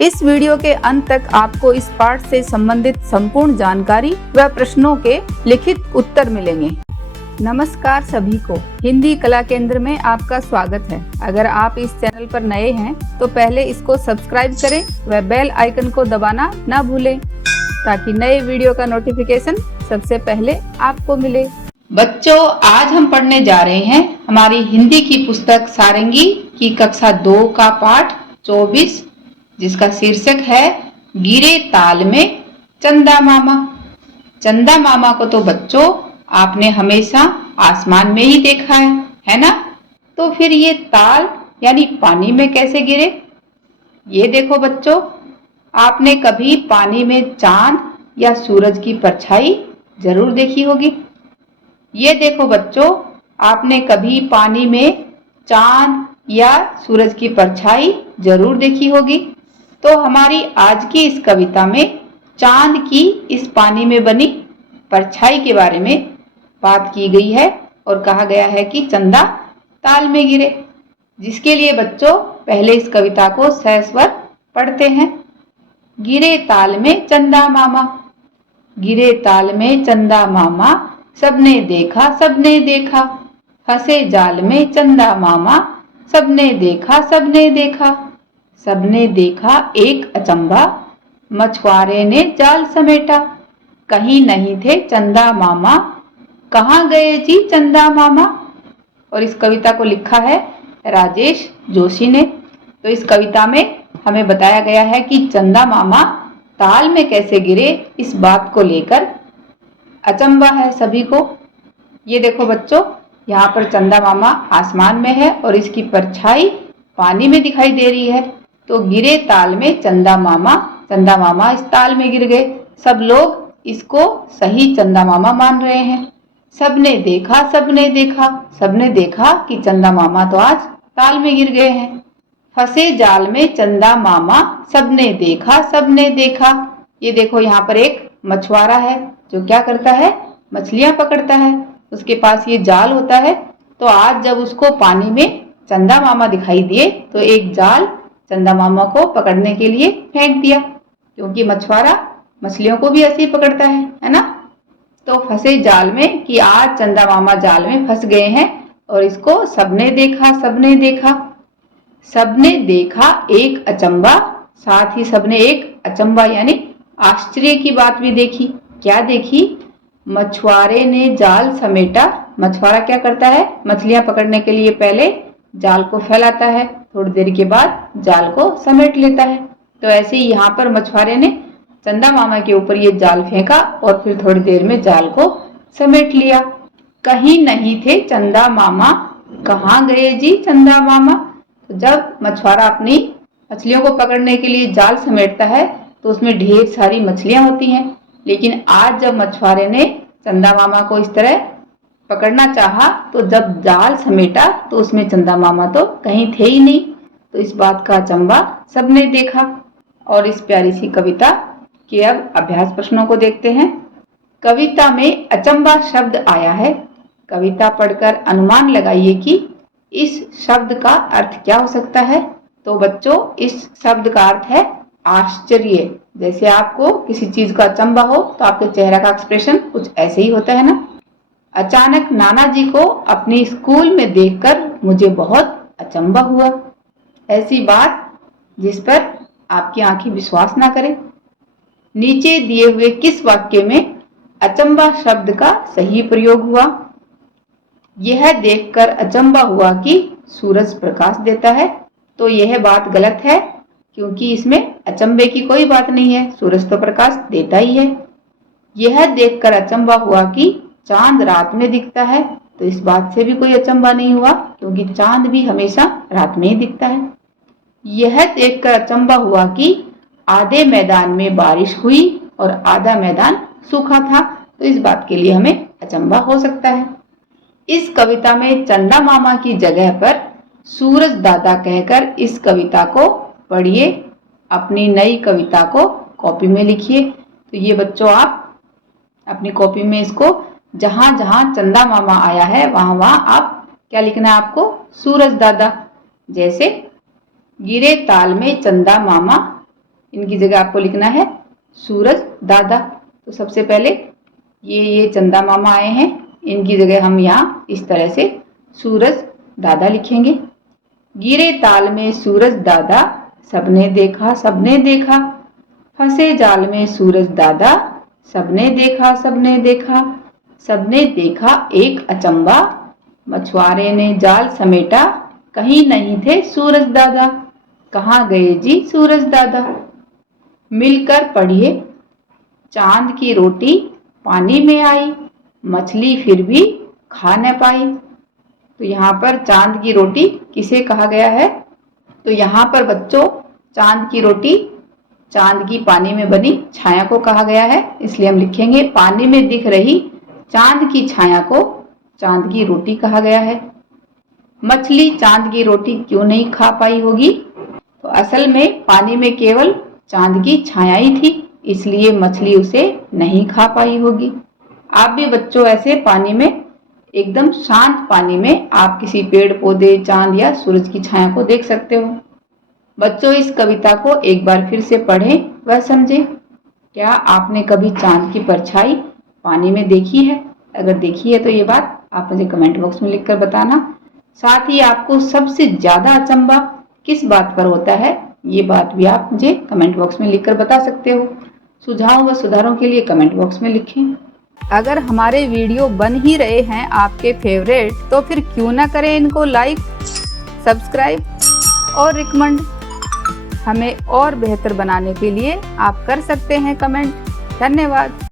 इस वीडियो के अंत तक आपको इस पाठ से संबंधित संपूर्ण जानकारी व प्रश्नों के लिखित उत्तर मिलेंगे। नमस्कार सभी को, हिंदी कला केंद्र में आपका स्वागत है। अगर आप इस चैनल पर नए हैं तो पहले इसको सब्सक्राइब करें व बेल आइकन को दबाना ना भूलें ताकि नए वीडियो का नोटिफिकेशन सबसे पहले आपको मिले। बच्चों, आज हम पढ़ने जा रहे हैं हमारी हिंदी की पुस्तक सारंगी की कक्षा 2 का पाठ 24, जिसका शीर्षक है गिरे ताल में चंदा मामा। चंदा मामा को तो बच्चों आपने हमेशा आसमान में ही देखा है ना? तो फिर ये ताल यानी पानी में कैसे गिरे? ये देखो बच्चों, आपने कभी पानी में चांद या सूरज की परछाई जरूर देखी होगी। ये देखो बच्चों, आपने कभी पानी में चांद या सूरज की परछाई जरूर देखी होगी। तो हमारी आज की इस कविता में चांद की इस पानी में बनी परछाई के बारे में बात की गई है और कहा गया है कि चंदा ताल में गिरे। जिसके लिए बच्चों पहले इस कविता को सस्वर पढ़ते हैं। गिरे ताल में चंदा मामा, गिरे ताल में चंदा मामा, सबने देखा सबने देखा, फंसे जाल में चंदा मामा, सबने देखा सबने देखा। सबने देखा एक अचंभा, मछुआरे ने जाल समेटा, कहीं नहीं थे चंदा मामा, कहाँ गए जी चंदा मामा। और इस कविता को लिखा है राजेश जोशी ने। तो इस कविता में हमें बताया गया है कि चंदा मामा ताल में कैसे गिरे, इस बात को लेकर अचंभा है सभी को। ये देखो बच्चों, यहाँ पर चंदा मामा आसमान में है और इसकी परछाई पानी में दिखाई दे रही है। तो गिरे ताल में चंदा मामा इस ताल में गिर गए। सब लोग इसको सही चंदा मामा मान रहे हैं। सबने देखा सबने देखा, सबने देखा कि चंदा मामा तो आज ताल में गिर गए हैं। फंसे जाल में चंदा मामा, सबने देखा सबने देखा। ये देखो यहाँ पर एक मछुआरा है जो क्या करता है, मछलियां पकड़ता है। उसके पास ये जाल होता है। तो आज जब उसको पानी में चंदा मामा दिखाई दिए तो एक जाल चंदा मामा को पकड़ने के लिए फेंक दिया, क्योंकि मछुआरा मछलियों को भी ऐसे ही पकड़ता है ना? तो फंसे जाल में कि आज चंदा मामा जाल में फंस गए हैं और इसको सबने देखा सबने देखा। सबने देखा एक अचंभा, साथ ही सबने एक अचंभा यानी आश्चर्य की बात भी देखी। क्या देखी? मछुआरे ने जाल समेटा। मछुआरा क्या करता है, मछलियां पकड़ने के लिए पहले जाल को फैलाता है, थोड़ी देर के बाद जाल को समेट लेता है। तो ऐसे ही यहाँ पर मछुआरे ने चंदा मामा के ऊपर ये जाल फेंका और फिर थोड़ी देर में जाल को समेट लिया। कहीं नहीं थे चंदा मामा, कहाँ गए जी चंदा मामा। तो जब मछुआरा अपनी मछलियों को पकड़ने के लिए जाल समेटता है तो उसमें ढेर सारी मछलियां होती हैं, लेकिन आज जब मछुआरे ने चंदा मामा को इस तरह पकड़ना चाहा तो जब जाल समेटा तो उसमें चंदा मामा तो कहीं थे ही नहीं। तो इस बात का अचंभा सबने देखा। और इस प्यारी सी कविता के अब अभ्यास प्रश्नों को देखते हैं। कविता में अचंभा शब्द आया है। कविता पढ़कर अनुमान लगाइए कि इस शब्द का अर्थ क्या हो सकता है। तो बच्चों, इस शब्द का अर्थ है आश्चर्य। जैसे आपको किसी चीज का अचंभा हो तो आपके चेहरे का एक्सप्रेशन कुछ ऐसे ही होता है ना। अचानक नाना जी को अपनी स्कूल में देखकर मुझे बहुत अचंभा हुआ। ऐसी बात जिस पर आपकी आंखें विश्वास ना करें। नीचे दिए हुए किस वाक्य में अचंभा शब्द का सही प्रयोग हुआ? यह देखकर अचंभा हुआ कि सूरज प्रकाश देता है। तो यह बात गलत है, क्योंकि इसमें अचंभे की कोई बात नहीं है, सूरज तो प्रकाश देता ही है। यह देखकर अचंभा हुआ कि चांद रात में दिखता है। तो इस बात से भी कोई अचंभा नहीं हुआ, क्योंकि चांद भी हमेशा रात में ही दिखता है। यह देखकर अचंभा हुआ कि आधे मैदान में बारिश हुई और आधा मैदान सूखा था। तो इस बात के लिए हमें अचंभा हो सकता है। इस कविता में चंदा मामा की जगह पर सूरज दादा कहकर इस कविता को पढ़िए। अपनी नई कविता को कॉपी में लिखिए। तो ये बच्चों, आप अपनी कॉपी में इसको जहां जहां चंदा मामा आया है वहां वहां आप क्या लिखना है आपको? सूरज दादा। जैसे गिरे ताल में चंदा मामा, इनकी जगह आपको लिखना है सूरज दादा। तो सबसे पहले ये चंदा मामा आए हैं, इनकी जगह हम यहाँ इस तरह से सूरज दादा लिखेंगे। गिरे ताल में सूरज दादा, सबने देखा सबने देखा। फंसे जाल में सूरज दादा, सबने देखा सबने देखा। सबने देखा एक अचंबा, मछुआरे ने जाल समेटा। कहीं नहीं थे सूरज दादा, कहाँ गए जी सूरज दादा। मिलकर पढ़िए, चांद की रोटी पानी में आई, मछली फिर भी खा न पाई। तो यहाँ पर चांद की रोटी किसे कहा गया है? तो यहाँ पर बच्चों चांद की रोटी चांद की पानी में बनी छाया को कहा गया है, इसलिए हम लिखेंगे पानी में दिख रही चांद की छाया को चांद की रोटी कहा गया है। मछली चांद की रोटी क्यों नहीं खा पाई होगी? तो असल में पानी में केवल चांद की छाया ही थी, इसलिए मछली उसे नहीं खा पाई होगी। आप भी बच्चों ऐसे पानी में, एकदम शांत पानी में आप किसी पेड़ पौधे, चांद या सूरज की छाया को देख सकते हो। बच्चों इस कविता को एक बार फिर से पढ़ें व समझें। क्या आपने कभी चांद की परछाई पानी में देखी है? अगर देखी है तो ये बात आप मुझे कमेंट बॉक्स में लिखकर बताना। साथ ही आपको सबसे ज्यादा अचंभा किस बात पर होता है, ये बात भी आप मुझे कमेंट बॉक्स में लिखकर बता सकते हो। सुझाव व सुधारों के लिए कमेंट बॉक्स में लिखें। अगर हमारे वीडियो बन ही रहे हैं आपके फेवरेट, तो फिर क्यों ना करें इनको लाइक, सब्सक्राइब और रिकमेंड। हमें और बेहतर बनाने के लिए आप कर सकते हैं कमेंट। धन्यवाद।